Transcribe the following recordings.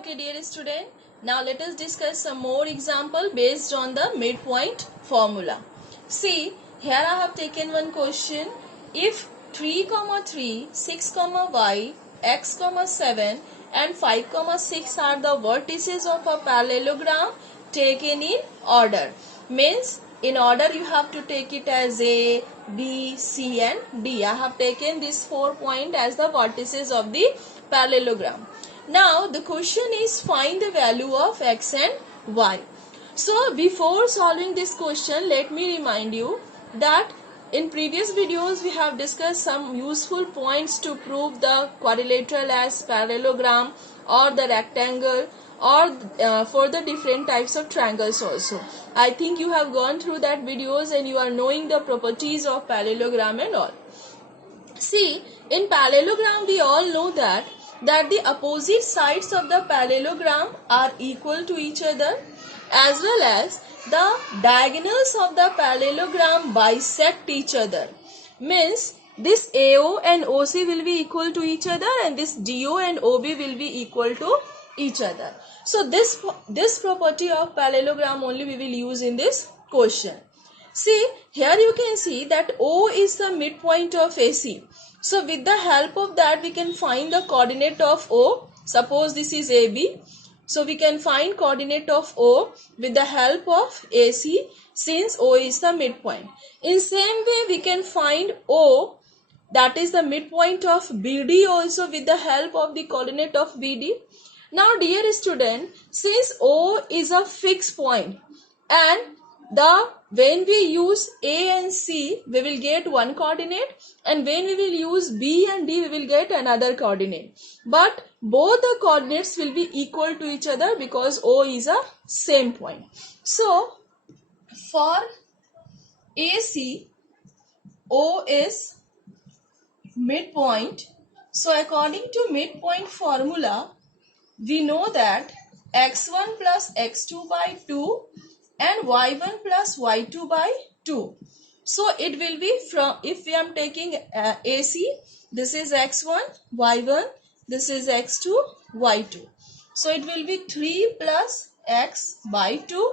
Okay, dear student, now let us discuss some more example based on the midpoint formula. See, here I have taken one question. If 3, 3, 6, y, x, 7 and 5, 6 are the vertices of a parallelogram taken in order. Means in order you have to take it as A, B, C and D. I have taken these 4 points as the vertices of the parallelogram. Now the question is find the value of x and y. So before solving this question, let me remind you that in previous videos we have discussed some useful points to prove the quadrilateral as parallelogram or the rectangle or for the different types of triangles also. I think you have gone through that videos and you are knowing the properties of parallelogram and all. See, in parallelogram we all know that the opposite sides of the parallelogram are equal to each other, as well as the diagonals of the parallelogram bisect each other. Means this AO and OC will be equal to each other and this DO and OB will be equal to each other. So this property of parallelogram only we will use in this question. See, here you can see that O is the midpoint of AC. So with the help of that we can find the coordinate of O. Suppose this is AB. So we can find coordinate of O with the help of AC since O is the midpoint. In same way we can find O, that is the midpoint of BD, also with the help of the coordinate of BD. Now dear student, since O is a fixed point and when we use A and C we will get one coordinate, and when we will use B and D we will get another coordinate, but both the coordinates will be equal to each other because O is a same point. So for AC, O is midpoint. So according to midpoint formula we know that x1 plus x2 by 2 and y1 plus y2 by 2. So it will be from, if we am taking AC, this is x1, y1, this is x2, y2. So it will be 3 plus x by 2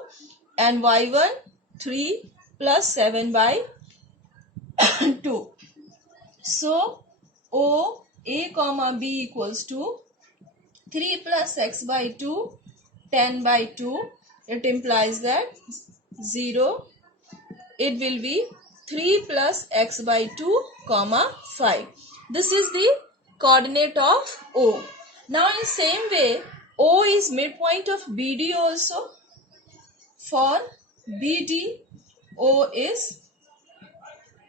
and y1 3 plus 7 by 2. So O A comma B equals to 3 plus x by 2, 10 by 2. It implies that 0. It will be 3 plus x by 2 comma 5. This is the coordinate of O. Now in same way, O is midpoint of BD also. For BD, O is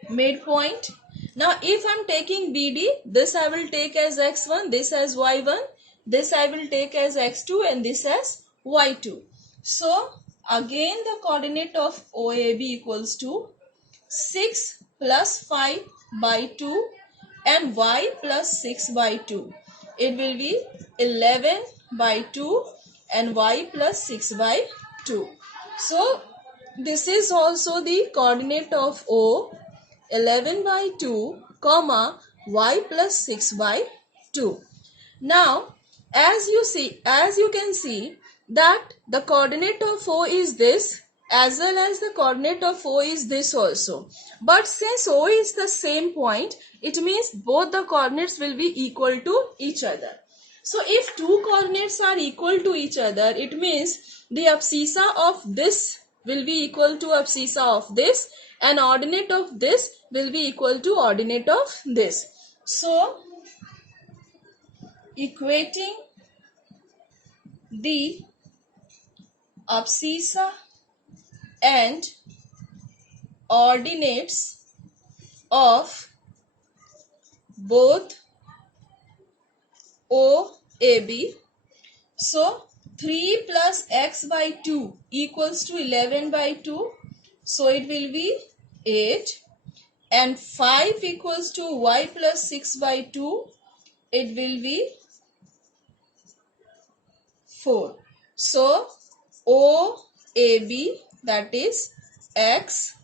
midpoint. Now if I am taking BD, this I will take as x1, this as y1, this I will take as x2 and this as y2. So again the coordinate of OAB equals to 6 plus 5 by 2 and y plus 6 by 2. It will be 11 by 2 and y plus 6 by 2. So this is also the coordinate of O, 11 by 2 comma y plus 6 by 2. Now as you can see that the coordinate of O is this as well as the coordinate of O is this also. But since O is the same point, it means both the coordinates will be equal to each other. So if two coordinates are equal to each other, it means the abscissa of this will be equal to abscissa of this and ordinate of this will be equal to ordinate of this. So equating the abscissa and ordinates of both OAB. So 3 plus x by 2 equals to 11 by 2. So it will be 8. And 5 equals to y plus 6 by 2. It will be 4. So OAB, that is x.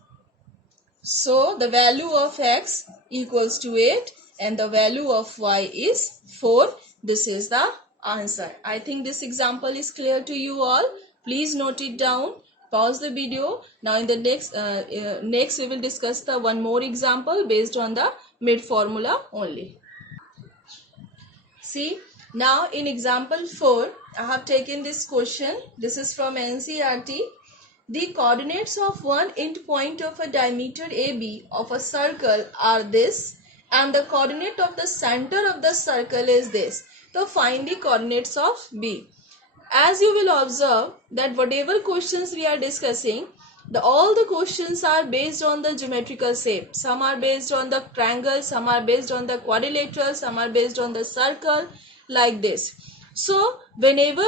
So the value of x equals to 8 and the value of y is 4. This is the answer. I think this example is clear to you all. Please note it down. Pause the video. Now in the next we will discuss the one more example based on the mid formula only. See, now in example 4, I have taken this question. This is from NCERT. The coordinates of one end point of a diameter AB of a circle are this, and the coordinate of the center of the circle is this. So find the coordinates of B. As you will observe that whatever questions we are discussing, all the questions are based on the geometrical shape. Some are based on the triangle, some are based on the quadrilateral, some are based on the circle, like this. So whenever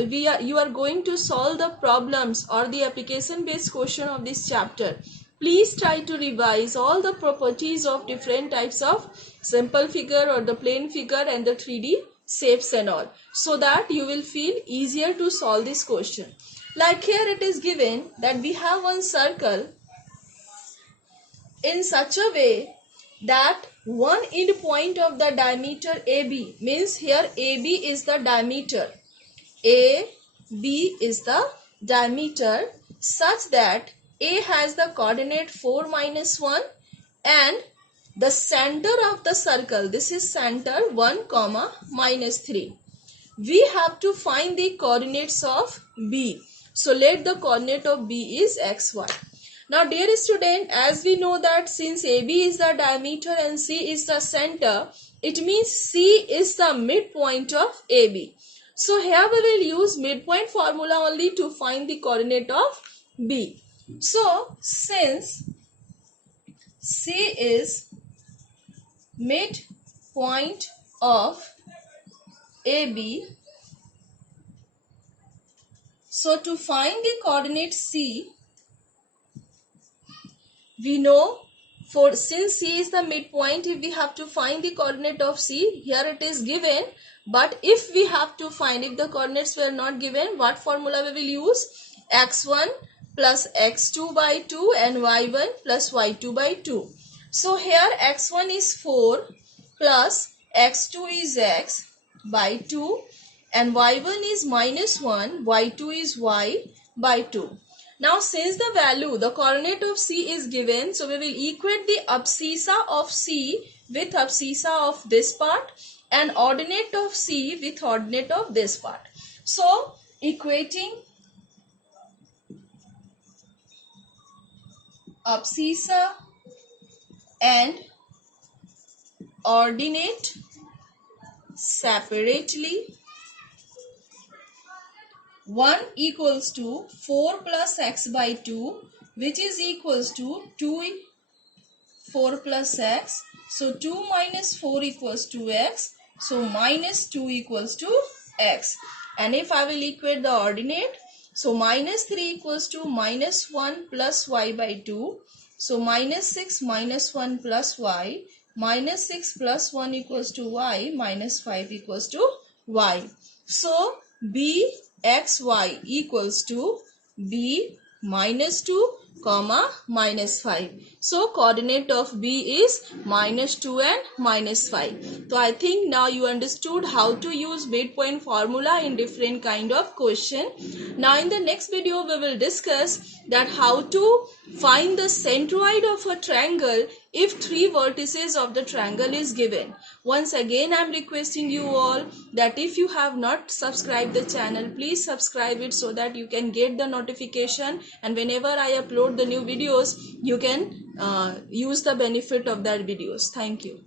you are going to solve the problems or the application based question of this chapter, please try to revise all the properties of different types of simple figure or the plane figure and the 3D shapes and all, so that you will feel easier to solve this question. Like here it is given that we have one circle in such a way that one end point of the diameter AB, means here AB is the diameter, AB is the diameter, such that A has the coordinate 4 minus 1 and the center of the circle, this is center 1 comma minus 3. We have to find the coordinates of B. So let the coordinate of B is xy. Now dear student, as we know that since AB is the diameter and C is the center, it means C is the midpoint of AB. So here we will use midpoint formula only to find the coordinate of B. So since C is midpoint of AB, so to find the coordinate C, we know since C is the midpoint, if we have to find the coordinate of C, here it is given, but if we have to find, if the coordinates were not given, what formula we will use? x1 plus x2 by 2 and y1 plus y2 by 2. So here x1 is 4 plus x2 is x by 2 and y1 is minus 1, y2 is y by 2. Now since the value, the coordinate of C is given, so we will equate the abscissa of C with abscissa of this part and ordinate of C with ordinate of this part. So equating abscissa and ordinate separately, 1 equals to 4 plus x by 2, which is equals to 4 plus x. So 2 minus 4 equals to x. So minus 2 equals to x. And if I will equate the ordinate, so minus 3 equals to minus 1 plus y by 2. So minus 6 minus 1 plus y. Minus 6 plus 1 equals to y. Minus 5 equals to y. So b xy equals to b minus 2 comma minus 5. So coordinate of B is minus 2 and minus 5. So I think now you understood how to use midpoint formula in different kind of question. Now in the next video we will discuss that how to find the centroid of a triangle if 3 vertices of the triangle is given. Once again I am requesting you all that if you have not subscribed the channel, please subscribe it so that you can get the notification, and whenever I upload the new videos you can use the benefit of that videos. Thank you.